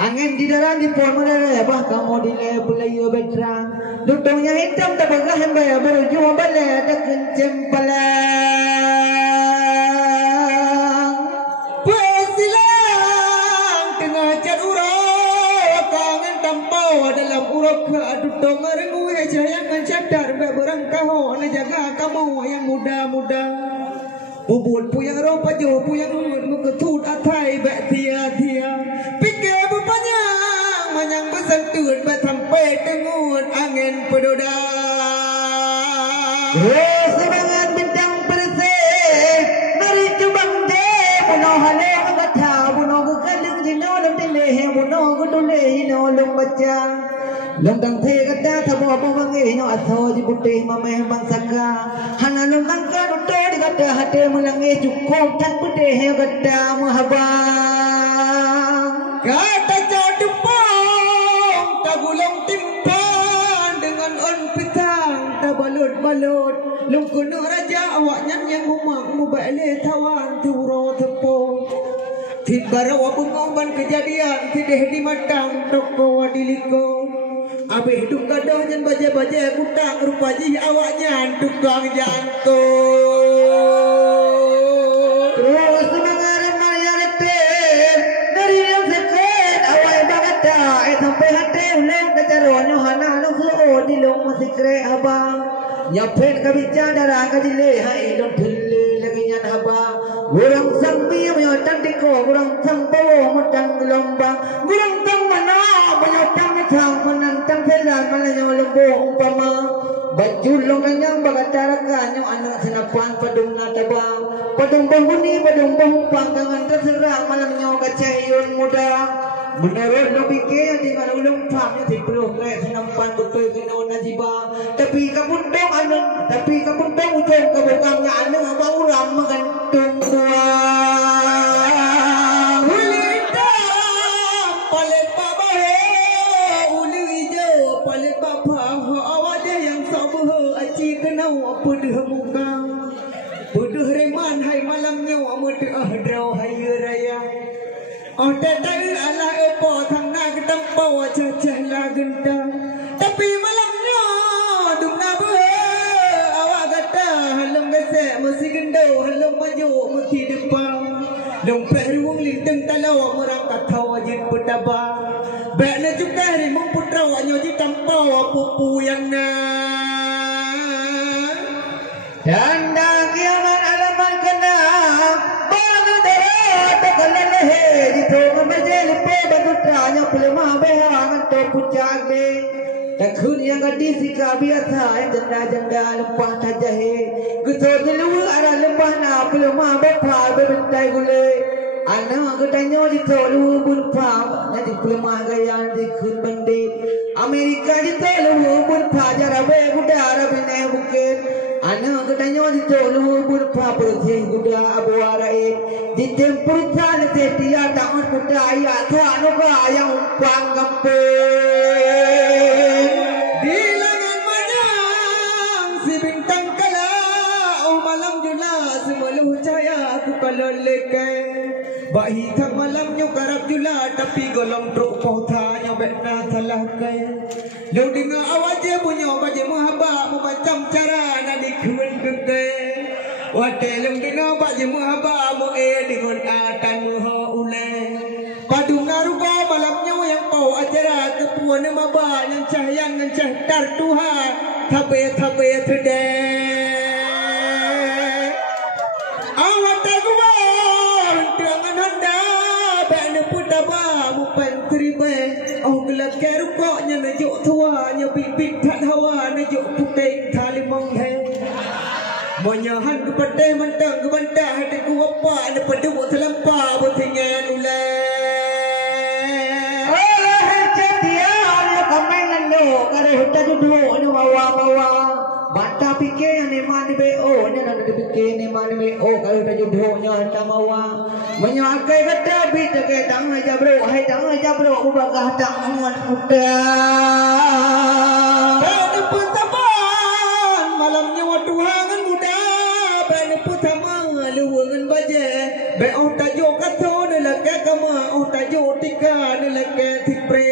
Angin di dalam di pomere bah kamu di pelayu betrang lutungnya hitam tak begah hembaya berjuang balik tak kencem palang silang tengah cat urok kangen tampau dalam urok kedutong rengu jaya mencadar berang kau jaga kamu yang muda-muda bubut puyang ropa jo puyang muketut atai bek tia-tia pikir berpanjang manyang besantun sampai tengun angin pedoda semangat bintang persik dari cubang de bunuh haleng kata bunuh kekaleng jino dalam tileh bunuh kuduleh hino lung baca longdang the kata thabo apa mangi no atho di putih mameh bangsaka hana longdang ka dutto di kata hate mulangi cukup tak putih kata mahabang kata cadupong tagulong timpan dengan on pitang tabalut-balut lungkuno raja awak yang mumak mubale tawan turo tepo tidbaro bungoban kejadian tideh di matang toko wadiliko abih hidup gadoh nyan baja-baja kutang rupaji awaknya tukang jangkut terus semangat mayarete dari yang sakit awak bagata sampai hati uleng kecaronyo hana nang suo di long masikre abang nyapet kabica darah kadile hai long thille lagi nyan abang gurang sampi menyotan tiko gurang sampo matang gelombang gurang tang mana menyotang thang menantang pelan malanyo lembo umpama bajulong nanyang bagataraka nyo anak senapan padung natabang padung bangguni padung bangupang kangan terserah malam nyo kacayon muda menurut lobike di mana ulung pam di peluh kaya senampan betul kena najiba tapi kapuntong anang tapi kapuntong ujung kabukangnya anang apa uram magantung buang ulita palet babahe uli hijau palet bapa awak dia yang sabuh aci kenau apa dah muka bodoh reman hai malamnya amudah draw hai raya oh dadai ala epo thang na ketempo cacah la genta tapi malamnya dung na be awak kata halum gesek mesti gendo halum maju mesti depan dompet ruang linteng talau merang kata wajib pedaba bek na juga rimong putra wanyo ji tampo pupu yang na dan kiamat alaman kena kalalehe di thong majel pe badutranya pelema behangan to pucage takhun yang adi sika biasa janda-janda lempah tajahe guto delu ara lempah na pelema bepa bebentai gule ana gedanyo di tolu bunpa na di pelema gaya di khun bandit Amerika di tolu bunpa jarabe gudara bine bukit ana gedanyo di tolu bunpa perthi guda abuarai di tempur tan tetia tangan putra ayat anu ka yang umpang gampe di lengan madang si bintang kala malam jula semeluh cahaya aku kaloleke bahi thak malam nyo karap jula tapi golong truk pothanya bekna salah kaya lo dengar awaje bunyo baje mahaba macam cara na dikuen keke wadelung dengar baje mahaba mo dengan atan muha ulai padung naruga malamnya yang pau acara kepuan maba yang cahyang yang cahtar Tuhan thabe tede awat taguan tangan handa bane putaba mupan tribe oh gelak kerukoknya najuk tua nya bibit tak hawa najuk putih tali monghe menyahan kepada mentang kebantah hati ku apa ada peduk terlampau bertingan ulai Allah jadian kamengan lo kare kita duduk ni mawa bata fikir ni mana BO ni nak fikir ni mana BO kalau kita duduknya tak mawa menyakai kata bit ke tang aja bro hai tang aja bro ubah tang amat muda ben putaman malamnya waktu hangan muda ben putaman luangan baje ben oh tajuk kata delake kama oh tajuk tika delake tipre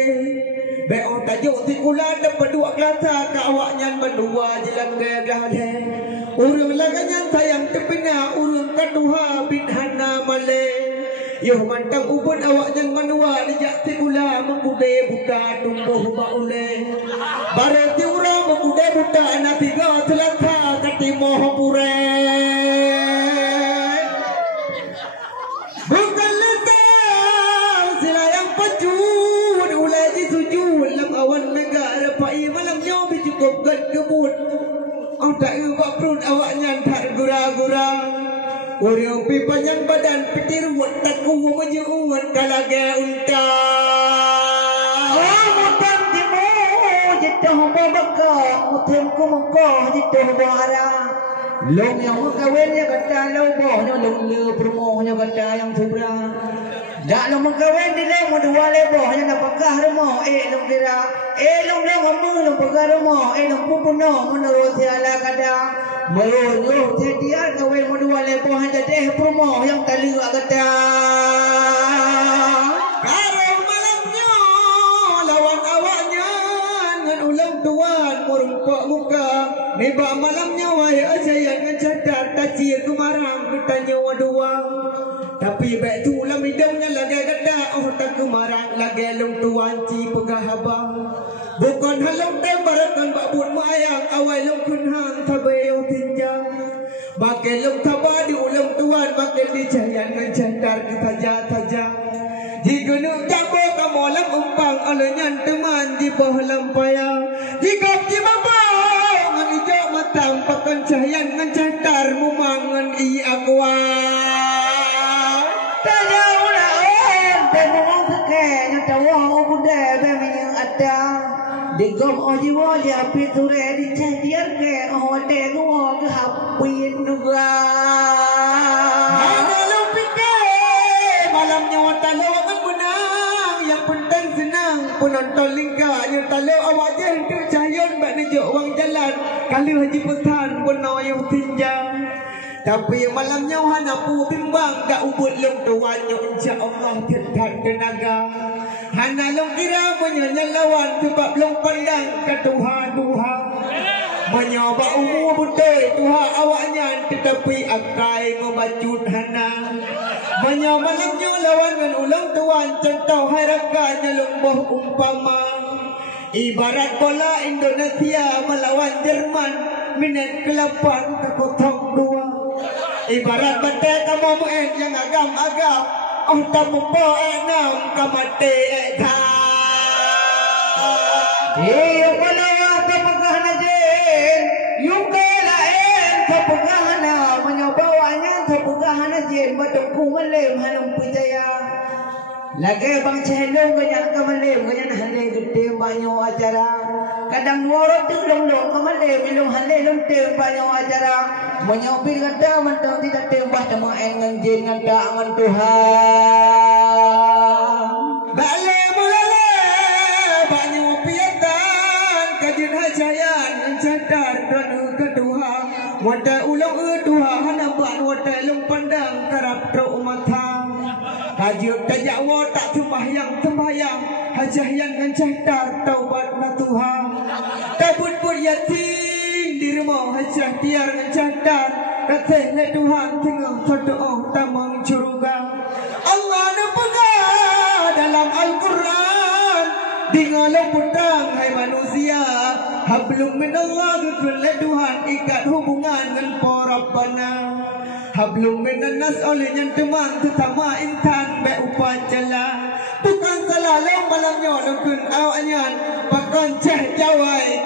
Be'o tajuk tikulan dapat dua kelasa ka awak nyan berdua jelang gagah le. Urang laganyan sayang tepina urang kaduha bin hana male. Yo mantang ubun awak nyan manua dijak tikula mengkude buta tumbuh baule. Barati urang mengkude buta anak tiga selasa katimoh pure. Bukan letang sila yang pacun ulai di sujud lam awan mega rapai malamnya cukup gad kebut. Oh tak ubah perut awaknya tak gura-gura. Orang pi panjang badan petir wat tak kuwa majuan kalage unta. Oh mutam timu jatuh babaka mutam ku mengko jatuh bara. Long yang mengkawinnya kata lau bohnya long le permohnya kata yang surah. Dak long mengkawin di long dua le bohnya nak pakah rumah long kira long ngomong long pakah rumah long pupuno menurut siala kada melunyuh dia kawin dua le bohnya deh permoh yang tali kata. Karo malamnya lawan awaknya ngan ulang tuan merumpak muka. Neba malamnya wahai asayang ngecadar tajir kemarang kita nyawa dua. Tapi baik tu lam hidungnya lagi gada oh tak kemarang lagi long tuan ci pegah abang. Bukan halong tembarakan babun mayang awai long kunhang tabayo tinjang. Makin long tabah di ulang tuan makin dicayang ngecadar kita jat-tajang. Jika nuk jambo kamu lam umpang alenyan teman di bawah lampaya. Jika bapa tampakan cahayan ngan cantar mumangan i akwa tadaula on temong sakenya tawo bude be ada digom ojiwo ja piture di cadiar ke ode go hapin duga malam pike malamnya watalawangan menang yang penting senang penonton lingkanya talo awak je tercahayan bak nejuk wang jalan kali haji petan benar yang tinjang. Tapi malamnya hana pu bimbang dak ubut long tuannya insya-Allah tetap tenaga. Hana long kira menyanyi lawan sebab long pandang ke Tuhan. Menyoba umur betul Tuhan awaknya tetapi akai membacut hana. Menyoba malamnya lawan dengan ulang tuan contoh harakannya lembah umpama. Ibarat bola Indonesia melawan Jerman minit ke-8 kekotong 2. Ibarat batai kamu main yang agam-agam oh tak mempo enam kamate ekta. Yung bola tapagahan jen yung kalain tapagahan menyobawanya tapagahan jen batungku malem hanong pijaya. Lagi bang celong banyak kemalem ganyan hale gede banyak acara. Kadang warot long kemalem ilung hale long te banyak acara. Menyopir kata mentang tidak tembah tema engan jengan tangan Tuhan. Bale mulale banyak piatan kajin hajayan cadar dan kedua. Wada ulang kedua hanapan wada long pandang kerap do matang. Hajud tajak wa tak sembahyang hajah yang ngecadar taubat na Tuhan. Tabut yatim di rumah hajah tiar ngecadar kateh le Tuhan tengah berdoa tamang curuga. Allah na pegang dalam Al-Quran dingalau pedang hai manusia hablum minallah le Tuhan ikat hubungan dengan Rabbana. Hablum minan nas oleh yang teman terutama intan be upacara bukan salah lo malamnya nukun awaknya pakon ceh jawai